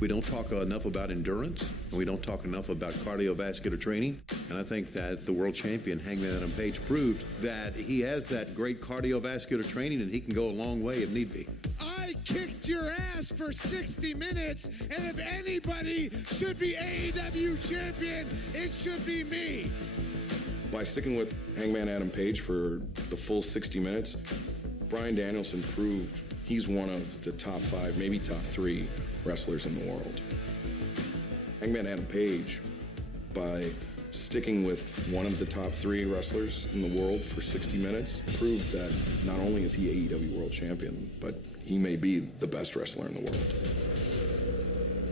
We don't talk enough about endurance, and we don't talk enough about cardiovascular training. And I think that the world champion, Hangman Adam Page, proved that he has that great cardiovascular training and he can go a long way if need be. I kicked your ass for 60 minutes, and if anybody should be AEW champion, it should be me. By sticking with Hangman Adam Page for the full 60 minutes, Bryan Danielson proved he's one of the top 5, maybe top 3 wrestlers in the world. Hangman Adam Page, by sticking with one of the top 3 wrestlers in the world for 60 minutes, proved that not only is he AEW World Champion, but he may be the best wrestler in the world.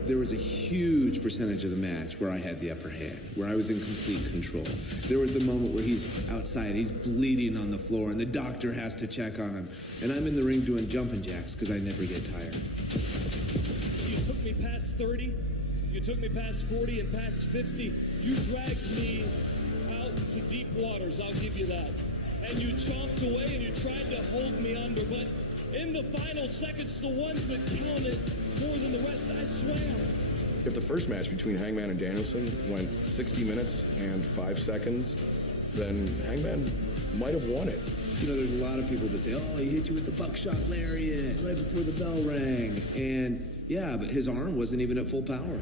There was a huge percentage of the match where I had the upper hand, where I was in complete control. There was the moment where he's outside, he's bleeding on the floor, and the doctor has to check on him. And I'm in the ring doing jumping jacks because I never get tired. You took me past 30, you took me past 40 and past 50. You dragged me out to deep waters, I'll give you that. And you chomped away and you tried to hold me under, but in the final seconds, the ones that counted more than the rest, I swam. If the first match between Hangman and Danielson went 60 minutes and 5 seconds, then Hangman might have won it. You know, there's a lot of people that say, oh, he hit you with the buckshot lariat right before the bell rang. And yeah, but his arm wasn't even at full power.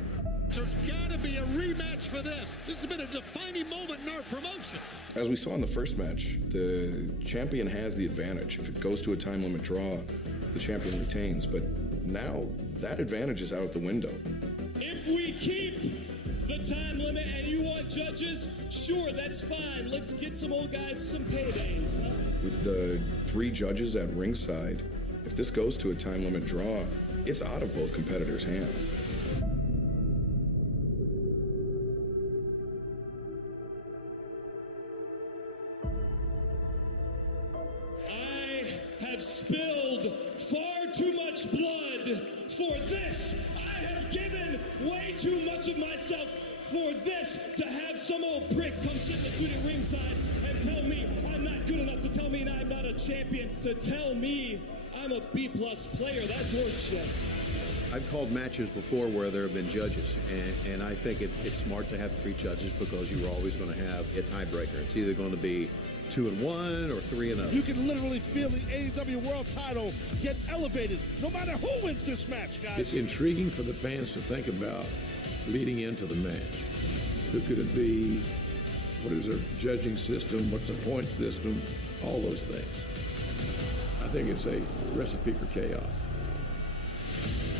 So it's got to be a rematch for this. This has been a defining moment in our promotion. As we saw in the first match, the champion has the advantage. If it goes to a time limit draw, the champion retains. But now that advantage is out the window. If we keep the time limit and you want judges, sure, that's fine. Let's get some old guys some paydays, huh? With the 3 judges at ringside, if this goes to a time limit draw, it's out of both competitors' hands. I have spilled far too much blood for this. I have given way too much of myself for this, to have some old prick come sit in the suit at ringside and tell me I'm not good enough, to tell me I'm not a champion, to tell me I'm a B-plus player. That's horse shit. I've called matches before where there have been judges, and I think it's smart to have 3 judges because you're always going to have a tiebreaker. It's either going to be 2-1 or 3-0. You can literally feel the AEW World title get elevated no matter who wins this match, guys. It's intriguing for the fans to think about leading into the match. Who could it be? What is their judging system? What's the point system? All those things. I think it's a recipe for chaos.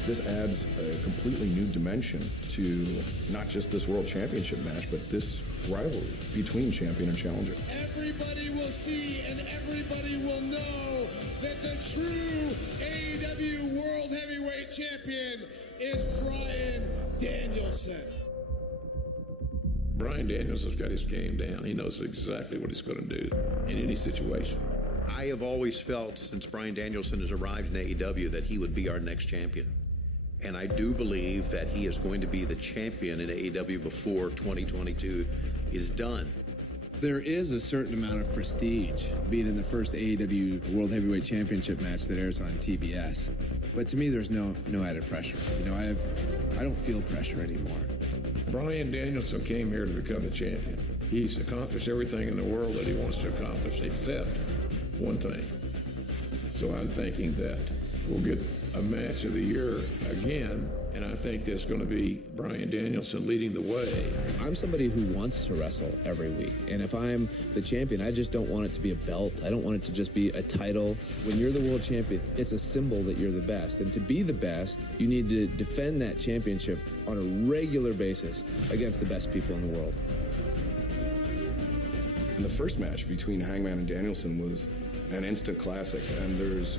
This adds a completely new dimension to not just this World Championship match, but this rivalry between champion and challenger. Everybody will see and everybody will know that the true AEW World Heavyweight Champion is Bryan Danielson. Bryan Danielson's got his game down. He knows exactly what he's going to do in any situation. I have always felt since Bryan Danielson has arrived in AEW that he would be our next champion. And I do believe that he is going to be the champion in AEW before 2022 is done. There is a certain amount of prestige being in the first AEW World Heavyweight Championship match that airs on TBS. But to me, there's no added pressure. You know, I don't feel pressure anymore. Bryan Danielson came here to become the champion. He's accomplished everything in the world that he wants to accomplish, except one thing. So I'm thinking that we'll get a match of the year again, and I think that's going to be Bryan Danielson leading the way. I'm somebody who wants to wrestle every week, and if I'm the champion, I just don't want it to be a belt. I don't want it to just be a title. When you're the world champion, it's a symbol that you're the best, and to be the best, you need to defend that championship on a regular basis against the best people in the world. And the first match between Hangman and Danielson was an instant classic, and there's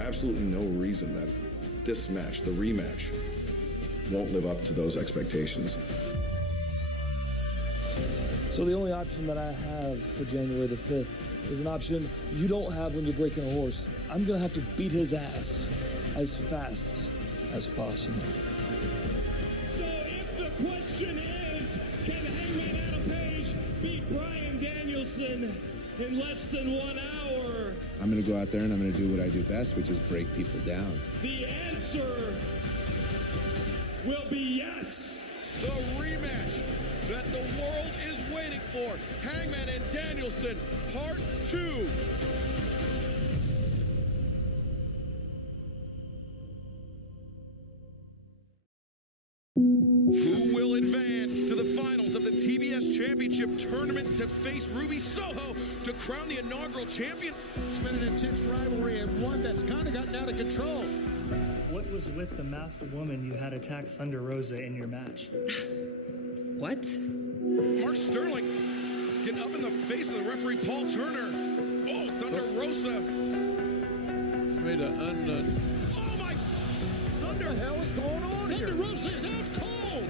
absolutely no reason that this match, the rematch, won't live up to those expectations. So the only option that I have for January the 5th is an option you don't have when you're breaking a horse. I'm going to have to beat his ass as fast as possible. So if the question is, can Hangman Adam Page beat Bryan Danielson in less than 1 hour? I'm going to go out there and I'm going to do what I do best, which is break people down. The answer will be yes. The rematch that the world is waiting for. Hangman and Danielson, Part 2. Who will advance to the finals of the TBS Championship Tournament to face Ruby Soho to crown the inaugural champion? It's been an intense rivalry and one that's kind of gotten out of control. What was with the masked woman you had attack Thunder Rosa in your match? What? Mark Sterling getting up in the face of the referee Paul Turner. Oh, Thunder Rosa. Made a Oh my! Thunder! What the hell is going on here? Thunder Rosa is out cold.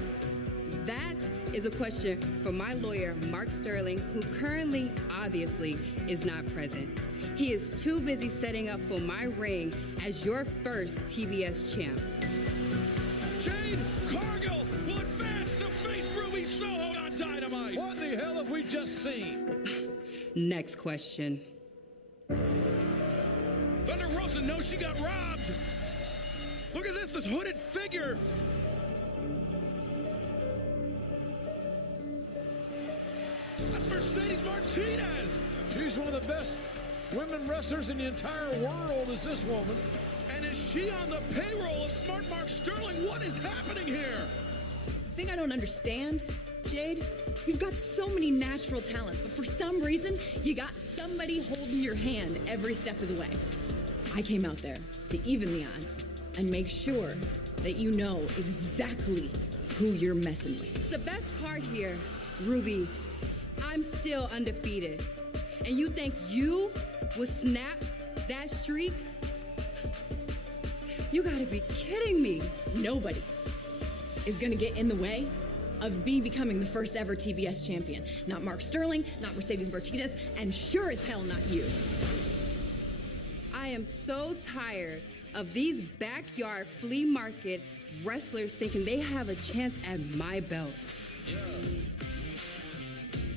That is a question for my lawyer, Mark Sterling, who currently, obviously, is not present. He is too busy setting up for my ring as your first TBS champ. Jade Cargill will advance to face Ruby Soho on Dynamite. What the hell have we just seen? Next question. Thunder Rosa knows she got robbed. Look at this hooded figure. That's Mercedes Martinez. She's one of the best women wrestlers in the entire world is this woman. And is she on the payroll of Smart Mark Sterling? What is happening here? Thing I don't understand, Jade, you've got so many natural talents, but for some reason, you got somebody holding your hand every step of the way. I came out there to even the odds and make sure that you know exactly who you're messing with. The best part here, Ruby, I'm still undefeated. And you think you would snap that streak? You gotta be kidding me. Nobody is gonna get in the way of me becoming the first ever TBS champion. Not Mark Sterling, not Mercedes Martinez, and sure as hell not you. I am so tired of these backyard flea market wrestlers thinking they have a chance at my belt.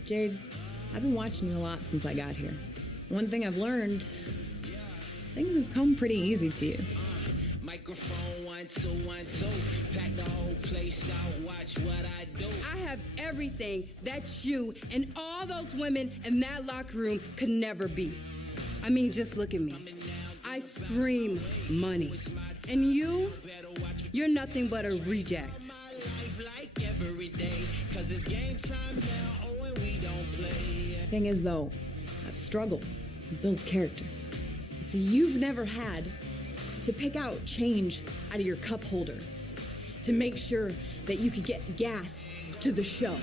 Jade, I've been watching you a lot since I got here. One thing I've learned is things have come pretty easy to you. Microphone 1 2 1 2, pack the whole place out, watch what I do. I have everything that you and all those women in that locker room could never be. I mean, just look at me. I scream money. And you're nothing but a reject. Thing is, though, that struggle builds character. See, you've never had to pick out change out of your cup holder to make sure that you could get gas to the show.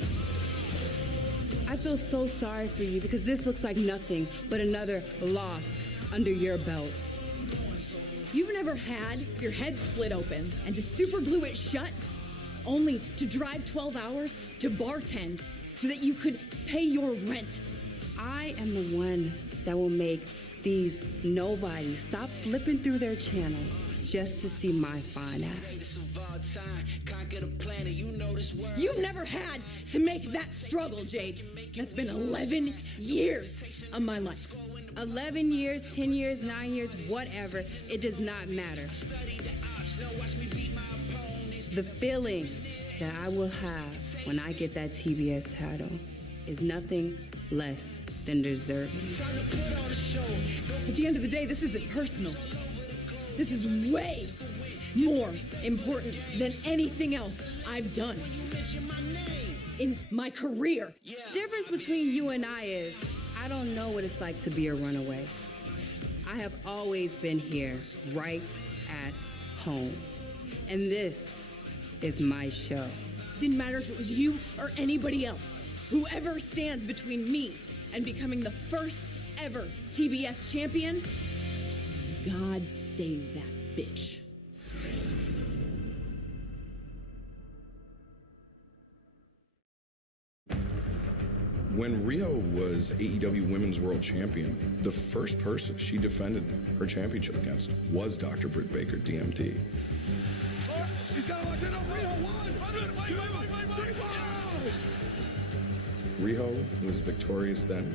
I feel so sorry for you because this looks like nothing but another loss under your belt. You've never had your head split open and to super glue it shut, only to drive 12 hours to bartend so that you could pay your rent. I am the one that will make these nobodies stop flipping through their channel just to see my fine ass. You've never had to make that struggle, Jade. That's been 11 years of my life. 11 years, 10 years, 9 years, whatever, it does not matter. The feeling that I will have when I get that TBS title is nothing less than deserving. At the end of the day, this isn't personal. This is way more important than anything else I've done in my career. Difference between you and I is I don't know what it's like to be a runaway. I have always been here, right at home. And this is my show. Didn't matter if it was you or anybody else. Whoever stands between me and becoming the first ever TBS champion, God save that bitch. When RIHO was AEW Women's World Champion, the first person she defended her championship against was Dr. Britt Baker, DMT. Oh, she's got it locked in. Oh, RIHO 1, 2, 3, wow! RIHO was victorious then,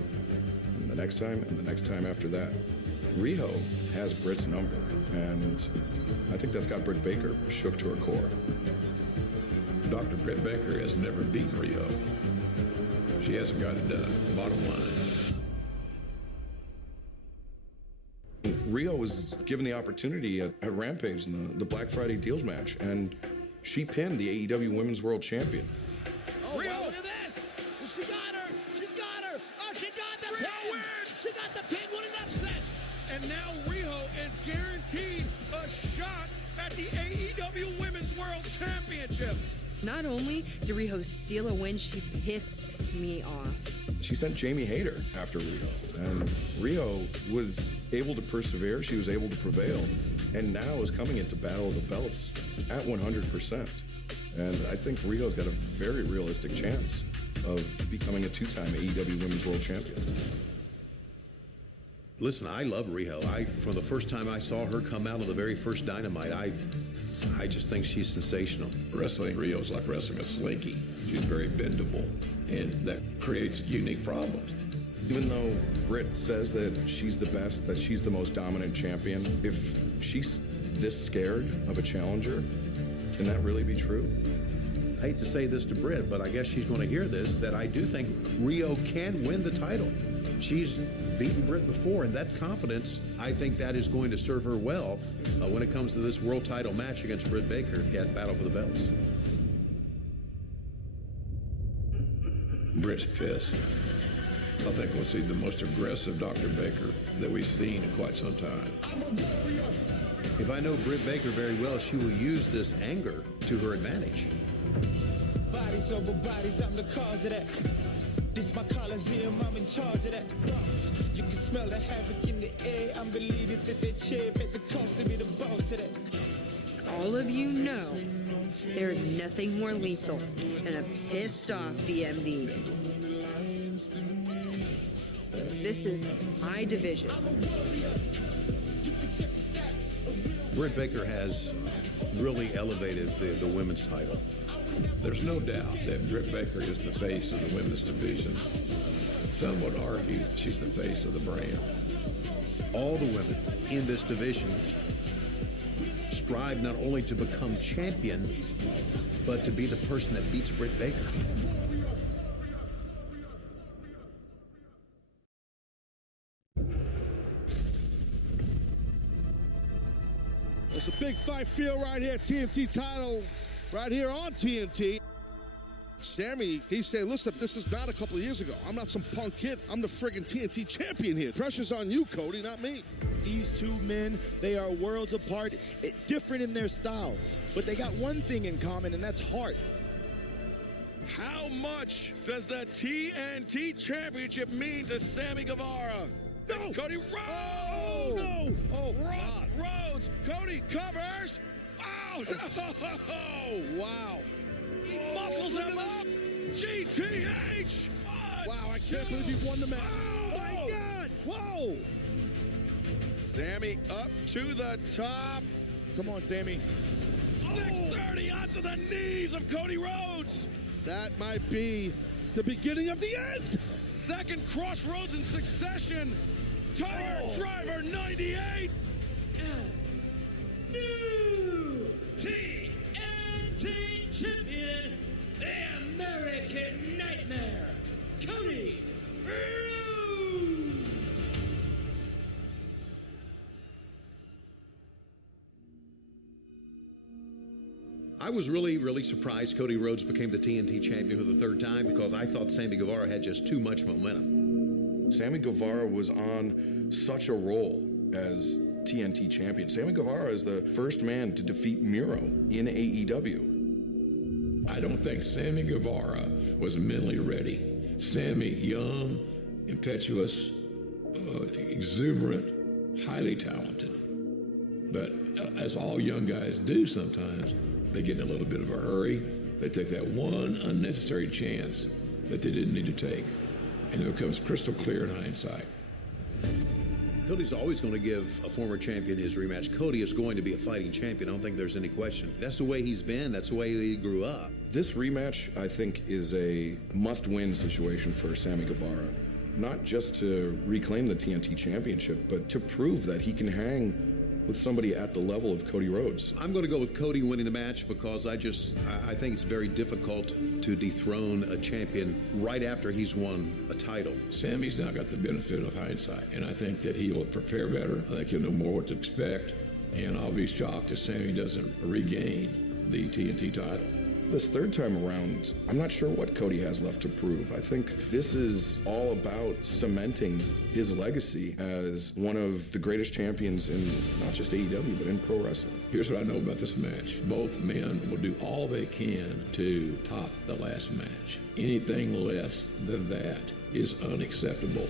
and the next time after that. RIHO has Britt's number, and I think that's got Britt Baker shook to her core. Dr. Britt Baker has never beaten Riho. She hasn't got it done, bottom line. Riho was given the opportunity at Rampage in the Black Friday Deals match, and she pinned the AEW Women's World Champion. Oh, Riho, look at this! She got her! She's got her! Oh, she got the pin! She got the pin! What an upset! And now Riho is guaranteed a shot at the AEW Women's World Championship. Not only did Riho steal a win, she pissed me off. She sent Jamie Hayter after Riho, and Riho was able to persevere. She was able to prevail, and now is coming into Battle of the Belts at 100%. And I think Riho's got a very realistic chance of becoming a two-time AEW Women's World Champion. Listen, I love Riho. From the first time I saw her come out of the very first Dynamite, I just think she's sensational. Wrestling Rio's like wrestling a slinky. She's very bendable, and that creates unique problems. Even though Britt says that she's the best, that she's the most dominant champion, if she's this scared of a challenger, can that really be true? I hate to say this to Britt, but I guess she's going to hear this, that I do think Riho can win the title. She's beaten Britt before, and that confidence, I think that is going to serve her well when it comes to this world title match against Britt Baker at Battle for the Belts. Britt's pissed. I think we'll see the most aggressive Dr. Baker that we've seen in quite some time. If I know Britt Baker very well, she will use this anger to her advantage. Bodies over bodies, I'm the cause of that. This my Coliseum, I'm in charge of that. You can smell the havoc in the air. I'm the leader that they cheer at the cost to be the boss of that. All of you know there's nothing more lethal than a pissed off DMD. This is my division. Britt Baker has really elevated the women's title. There's no doubt that Britt Baker is the face of the women's division. Some would argue she's the face of the brand. All the women in this division strive not only to become champion, but to be the person that beats Britt Baker. It's a big fight field right here, TNT title, right here on TNT. Sammy, he said, listen, this is not a couple of years ago. I'm not some punk kid. I'm the friggin' TNT champion here. Pressure's on you, Cody, not me. These two men, they are worlds apart, different in their style, but they got one thing in common, and that's heart. How much does the TNT championship mean to Sammy Guevara? No! And Cody Rhodes! Oh, no! Oh, Rhodes! Cody covers! Oh, no! Wow. He muscles him up! GTH! Wow, I can't believe he won the match. Oh, my God! Whoa! Sammy up to the top. Come on, Sammy. 630 onto the knees of Cody Rhodes. That might be the beginning of the end. Second crossroads in succession. Tiger Driver 98. New TNT champion, the American Nightmare, Cody Rhodes. I was really surprised Cody Rhodes became the TNT champion for the third time because I thought Sammy Guevara had just too much momentum. Sammy Guevara was on such a roll as TNT champion. Sammy Guevara is the first man to defeat Miro in AEW. I don't think Sammy Guevara was mentally ready. Sammy, young, impetuous, exuberant, highly talented. But as all young guys do sometimes, they get in a little bit of a hurry. They take that one unnecessary chance that they didn't need to take. And it becomes crystal clear in hindsight. Cody's always going to give a former champion his rematch. Cody is going to be a fighting champion. I don't think there's any question. That's the way he's been. That's the way he grew up. This rematch, I think, is a must-win situation for Sammy Guevara. Not just to reclaim the TNT championship, but to prove that he can hang with somebody at the level of Cody Rhodes. I'm going to go with Cody winning the match because I think it's very difficult to dethrone a champion right after he's won a title. Sammy's now got the benefit of hindsight, and I think that he'll prepare better. I think he'll know more what to expect, and I'll be shocked if Sammy doesn't regain the TNT title. This third time around, I'm not sure what Cody has left to prove. I think this is all about cementing his legacy as one of the greatest champions in not just AEW, but in pro wrestling. Here's what I know about this match. Both men will do all they can to top the last match. Anything less than that is unacceptable.